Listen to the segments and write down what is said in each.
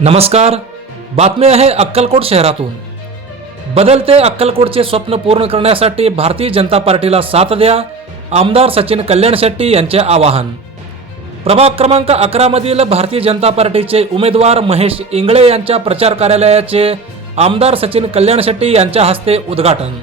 नमस्कार बातमी आहे अक्कलकोट शहरातून. बदलते अक्कलकोटचे स्वप्न पूर्ण करण्यासाठी भारतीय जनता पार्टीला साथ द्या आमदार सचिन कल्याण शेट्टी यांचे आवाहन. प्रभाग क्रमांक अकरा मधील भारतीय जनता पार्टीचे उमेदवार महेश इंगळे यांच्या प्रचार कार्यालयाचे आमदार सचिन कल्याण शेट्टी यांच्या हस्ते उद्घाटन.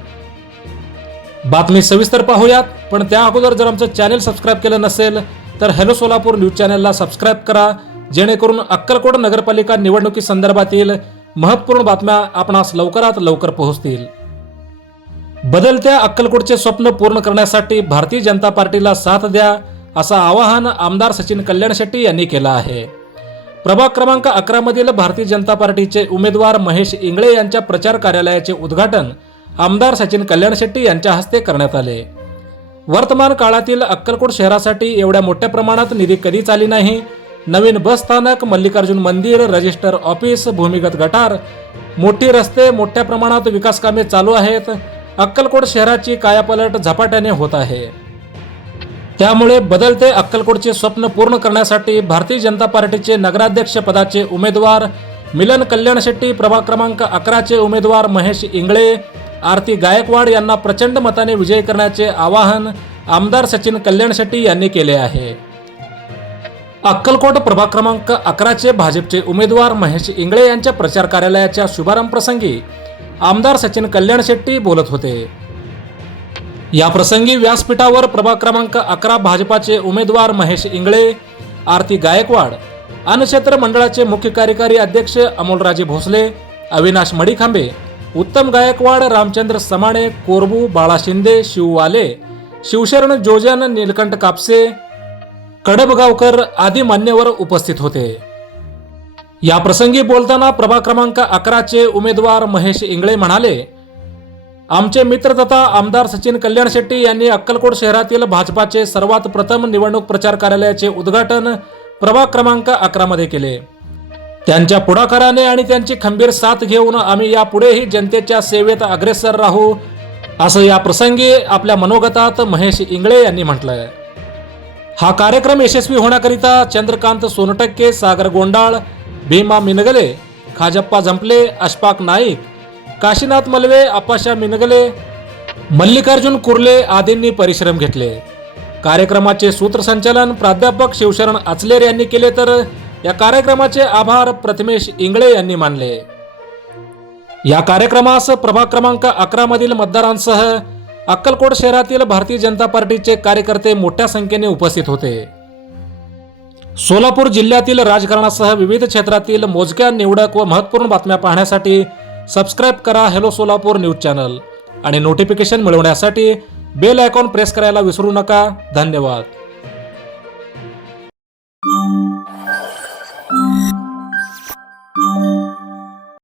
बातमी सविस्तर पाहूयात पण त्या अगोदर जर आमचं चॅनेल सबस्क्राईब केलं नसेल तर हॅलो सोलापूर न्यूज चॅनेलला सबस्क्राईब करा जेणेकरून अक्कलकोट नगरपालिका निवडणुकी संदर्भातील महत्त्वपूर्ण बातम्या आपणास लवकरात लवकर पोहोचतील. बदलत्या अक्कलकोटचे स्वप्न पूर्ण करण्यासाठी भारतीय जनता पार्टीला साथ द्या असं आवाहन आमदार सचिन कल्याण शेट्टी यांनी केलं आहे. प्रभाग क्रमांक अकरा मधील भारतीय जनता पार्टीचे उमेदवार महेश इंगळे यांच्या प्रचार कार्यालयाचे उद्घाटन आमदार सचिन कल्याण शेट्टी यांच्या हस्ते करण्यात आले. वर्तमान काळातील अक्कलकोट शहरासाठी एवढ्या मोठ्या प्रमाणात निधी कधीच आली नाही नवीन बस स्थानक मल्लिकार्जुन मंदिर रजिस्टर ऑफिस भूमिगत गटार. मोठी रस्ते मोठ्या प्रमाणात विकास कामे चालू आहेत. अक्कलकोट शहराची कायापलट झपाट्याने होत आहे. त्यामुळे बदलते अक्कलकोटचे स्वप्न पूर्ण करण्यासाठी भारतीय जनता पार्टीचे नगराध्यक्ष पदाचे उमेदवार मिलन कल्याण शेट्टी प्रभाग क्रमांक अकराचे उमेदवार महेश इंगळे आरती गायकवाड यांना प्रचंड मताने विजयी करण्याचे आवाहन आमदार सचिन कल्याण शेट्टी यांनी केले आहे. अक्कलकोट प्रभाग क्रमांक अकराचे भाजपचे उमेदवार महेश इंगळे यांच्या प्रचार कार्यालयाच्या शुभारंभ प्रसंगी आमदार सचिन कल्याण शेट्टी बोलत होते. या प्रसंगी व्यासपीठावर प्रभाग क्रमांक अकरा भाजपाचे उमेदवार महेश इंगळे आरती गायकवाड अनक्षेत्र मंडळाचे मुख्य कार्यकारी अध्यक्ष अमोलराजे भोसले अविनाश मडीखांबे उत्तम गायकवाड रामचंद्र समाणे कोरबू बाळा शिंदे शिववाले शिवशरण जोजन नीलकंठ कापसे कडबगावकर आदी मान्यवर उपस्थित होते. या प्रसंगी बोलताना प्रभा क्रमांक अकराचे उमेदवार महेश इंगळे म्हणाले आमचे मित्र तथा आमदार सचिन कल्याण शेट्टी यांनी अक्कलकोट शहरातील भाजपाचे सर्वात प्रथम निवडणूक प्रचार कार्यालयाचे उद्घाटन प्रभाग क्रमांक अकरा मध्ये केले. त्यांच्या पुढाकाराने आणि त्यांची खंबीर साथ घेऊन आम्ही यापुढेही जनतेच्या सेवेत अग्रेसर राहू असं या प्रसंगी आपल्या मनोगतात महेश इंगळे यांनी म्हटलंय. हा कार्यक्रम यशस्वी होण्याकरिता चंद्रकांत सोनटक्के सागर गोंडाळ भीमा मिनगले खाजप्पा झंपले अशफाक नाईक काशीनाथ मलवे अपाशा मिनगले मल्लिकार्जुन कुर्ले आदींनी परिश्रम घेतले. कार्यक्रमाचे सूत्रसंचालन प्राध्यापक शिवशरण आचलेर यांनी केले तर या कार्यक्रमाचे आभार प्रथमेश इंगळे यांनी मानले. या कार्यक्रमास प्रभाग क्रमांक अकरा मधील मतदारांसह अक्कलकोट शहरातील भारतीय जनता पार्टीचे कार्यकर्ते मोठ्या संख्येने उपस्थित होते. सोलापूर जिल्ह्यातील राजकारणासह विविध क्षेत्रातील मोजक्या निवडक व महत्त्वपूर्ण बातम्या पाहण्यासाठी सबस्क्राईब करा हॅलो सोलापूर न्यूज चॅनल आणि नोटिफिकेशन मिळवण्यासाठी बेल आयकॉन प्रेस करायला विसरू नका. धन्यवाद.